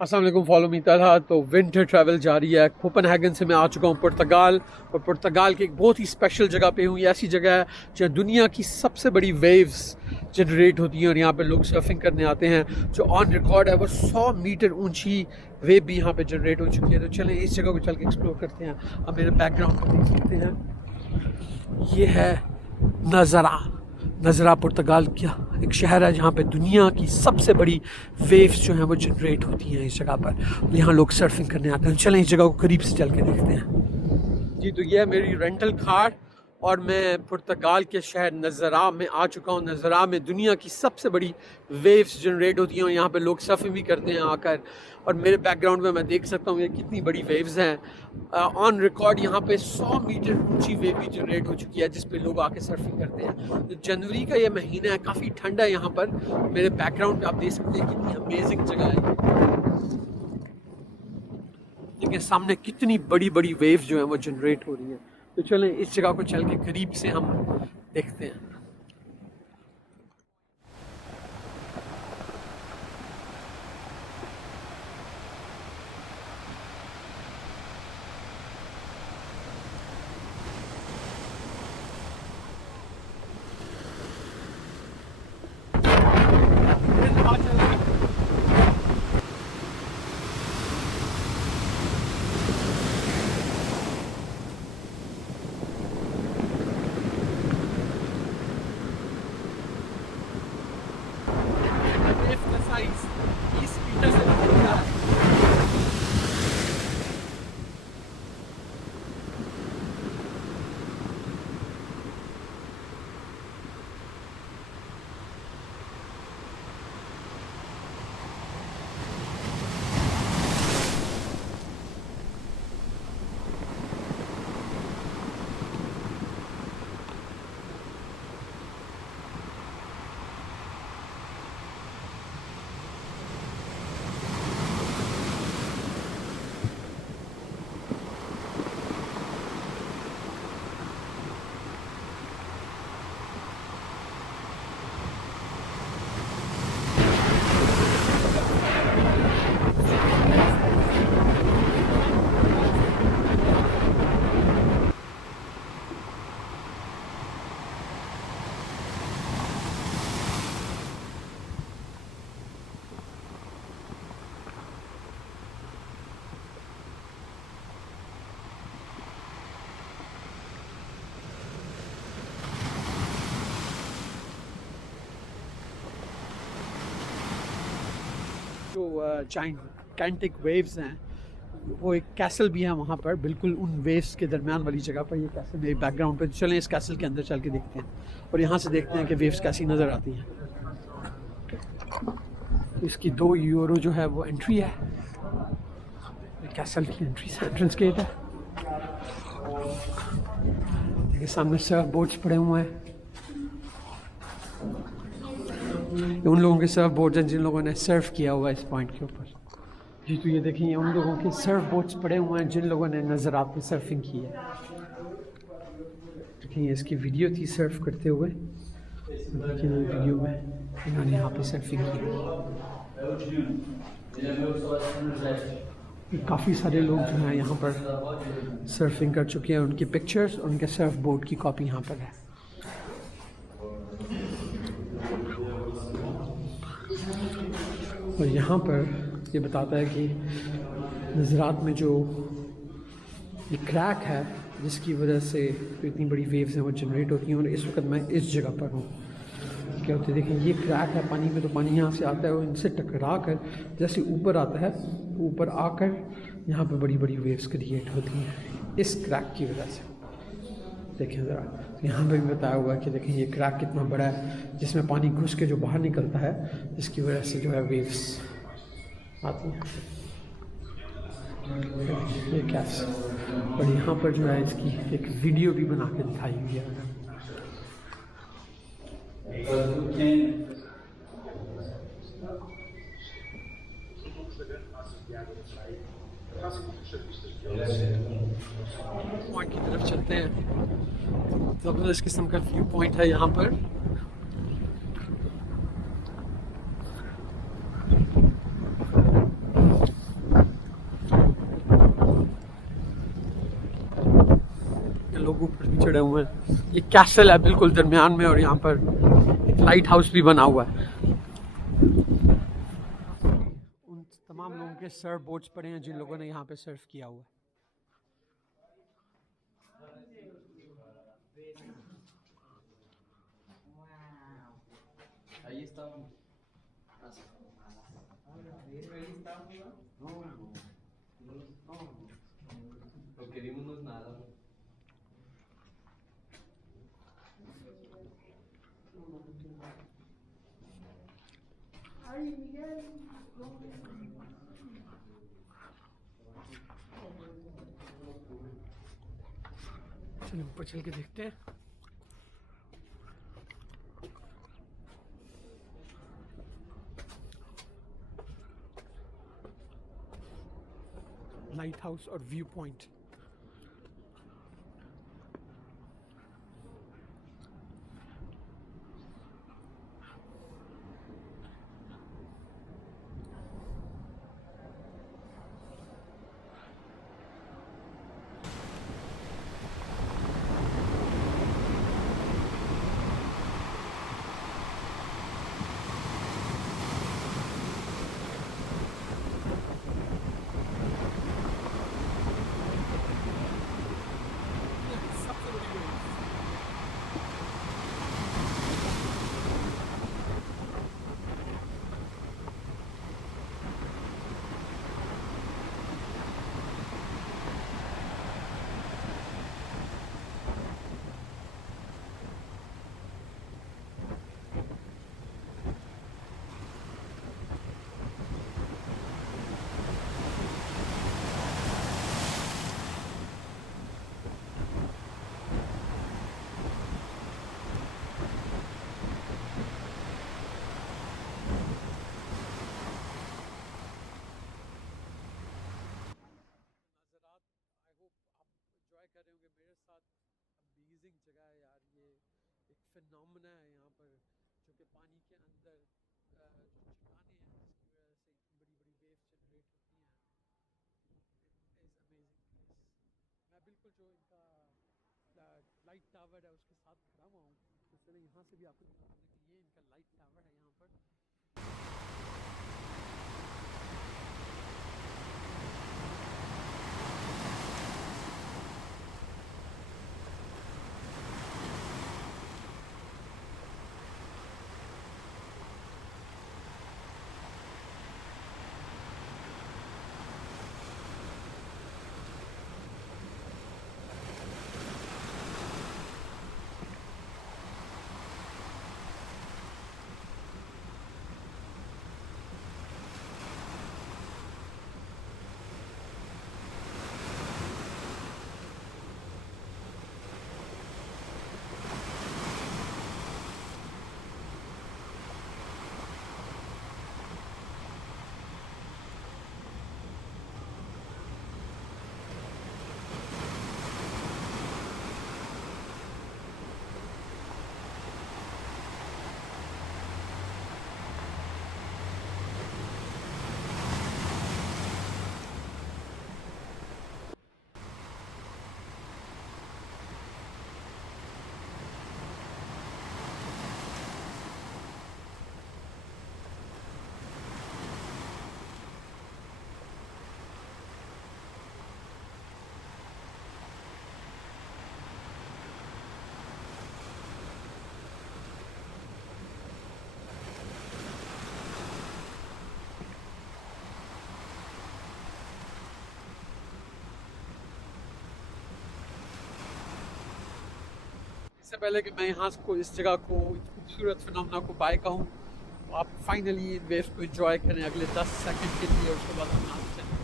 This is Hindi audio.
अस्सलाम वालेकुम, फॉलो मी तलहा। तो विंटर ट्रैवल जारी है। कोपेनहेगन से मैं आ चुका हूँ पुर्तगाल, और पुर्तगाल की एक बहुत ही स्पेशल जगह पे हूँ। ये ऐसी जगह है जहाँ दुनिया की सबसे बड़ी वेव्स जनरेट होती हैं और यहाँ पे लोग सर्फिंग करने आते हैं। जो ऑन रिकॉर्ड है वो 100 मीटर ऊंची वेव भी यहाँ पे जनरेट हो चुकी है। तो चलें इस जगह को चल के एक्सप्लोर करते हैं। अब मेरे बैकग्राउंड को देख सकते हैं, ये है नज़रा। नज़रा पुर्तगाल का एक शहर है जहाँ पे दुनिया की सबसे बड़ी वेव्स जो हैं वो जनरेट होती हैं इस जगह पर। यहाँ लोग सर्फिंग करने आते हैं। चलें इस जगह को करीब से चल के देखते हैं। जी, तो ये है मेरी रेंटल कार और मैं पुर्तगाल के शहर नज़रा में आ चुका हूँ। नज़रा में दुनिया की सबसे बड़ी वेव्स जनरेट होती हैं और यहाँ पे लोग सर्फिंग भी करते हैं आकर। और मेरे बैकग्राउंड में मैं देख सकता हूँ ये कितनी बड़ी वेव्स हैं। ऑन रिकॉर्ड यहाँ पे 100 मीटर ऊंची वेव भी जनरेट हो चुकी है जिस पे लोग आके सर्फिंग करते हैं। तो जनवरी का ये महीना है, काफ़ी ठंडा है यहाँ पर। मेरे बैकग्राउंड पे आप देख सकते हैं कितनी अमेजिंग जगह है। देखिए सामने कितनी बड़ी बड़ी वेव जो है वो जनरेट हो रही है। तो चलें इस जगह को चल के करीब से हम देखते हैं। जो जाइंटिक वेव्स हैं, वो एक कैसल भी है वहाँ पर, बिल्कुल उन वेव्स के दरमियान वाली जगह पर ये कैसल मेरे बैकग्राउंड पे। चलें इस कैसल के अंदर चल के देखते हैं और यहाँ से देखते हैं कि वेव्स कैसी नज़र आती हैं। इसकी 2 यूरो जो है वो एंट्री है। कैसल की एंट्रेंस गेट है। देखिए सामने सर्फ बोट्स पड़े हुए हैं। उन लोगों के सर्फ बोट्स हैं जिन लोगों ने सर्फ किया हुआ है इस पॉइंट के ऊपर। जी, तो ये देखिए उन लोगों के सर्फ बोट्स पड़े हुए हैं जिन लोगों ने नज़रात में सर्फिंग की है। देखिए इसकी वीडियो थी सर्फ करते हुए। देखिए वीडियो में इन्होंने यहाँ पे सर्फिंग की। काफ़ी सारे लोग जो हैं यहाँ पर सर्फिंग कर चुके हैं। उनकी पिक्चर्स और उनके सर्फ बोर्ड की कॉपी यहाँ पर है। और यहाँ पर ये बताता है कि नज़रात में जो ये क्रैक है जिसकी वजह से इतनी बड़ी वेव्स हैं वो जनरेट होती हैं। और इस वक्त मैं इस जगह पर हूँ। क्या होता है, देखें ये क्रैक है पानी में, तो पानी यहाँ से आता है और इनसे टकरा कर जैसे ऊपर आता है, ऊपर आकर यहाँ पे बड़ी बड़ी वेव्स क्रिएट होती हैं इस क्रैक की वजह से। देखें ज़रा, तो यहाँ पे भी बताया हुआ है कि देखें ये क्रैक कितना बड़ा है जिसमें पानी घुस के जो बाहर निकलता है, जिसकी वजह से जो है वेव्स आती हैं। ये कैसे, और यहाँ पर जो है इसकी एक वीडियो भी बना के दिखाई हुई है। पॉइंट की तरफ चलते हैं। ज़बरदस्त किस्म का व्यू पॉइंट है यहाँ पर। लोग ऊपर भी चढ़े हुए हैं। ये कैसल है बिल्कुल दरमियान में और यहाँ पर एक लाइट हाउस भी बना हुआ है। उन तमाम लोगों के सर्फ बोट्स पड़े हैं जिन लोगों ने यहाँ पे सर्फ किया हुआ है। Ahí estábamos. Ahí estábamos, ¿no? Lo que vimos no es nada. चलिए ऊपर चल के देखते हैं। लाइट हाउस और व्यू पॉइंट। कर रहे होंगे मेरे साथ। अमेजिंग जगह है यार, ये एक फिनोमेना है यहाँ पर जो कि पानी के अंदर जो चट्टानें हैं जिसकी वजह से इतनी बड़ी बड़ी वेव्स जनरेट होती हैं। It is amazing place. मैं बिल्कुल जो इनका लाइट टावर है उसके साथ खड़ा हुआ हूँ, तो चलिए यहाँ से भी आपको दिखाते हैं कि ये इनका लाइट टावर है यहाँ पर। इससे पहले कि मैं यहाँ को इस जगह को खूबसूरत फिनोमेना को बाय कहूँ, तो आप फाइनली इन वेव्स को एंजॉय करें अगले 10 सेकंड के लिए, उसके बाद हम यहाँ से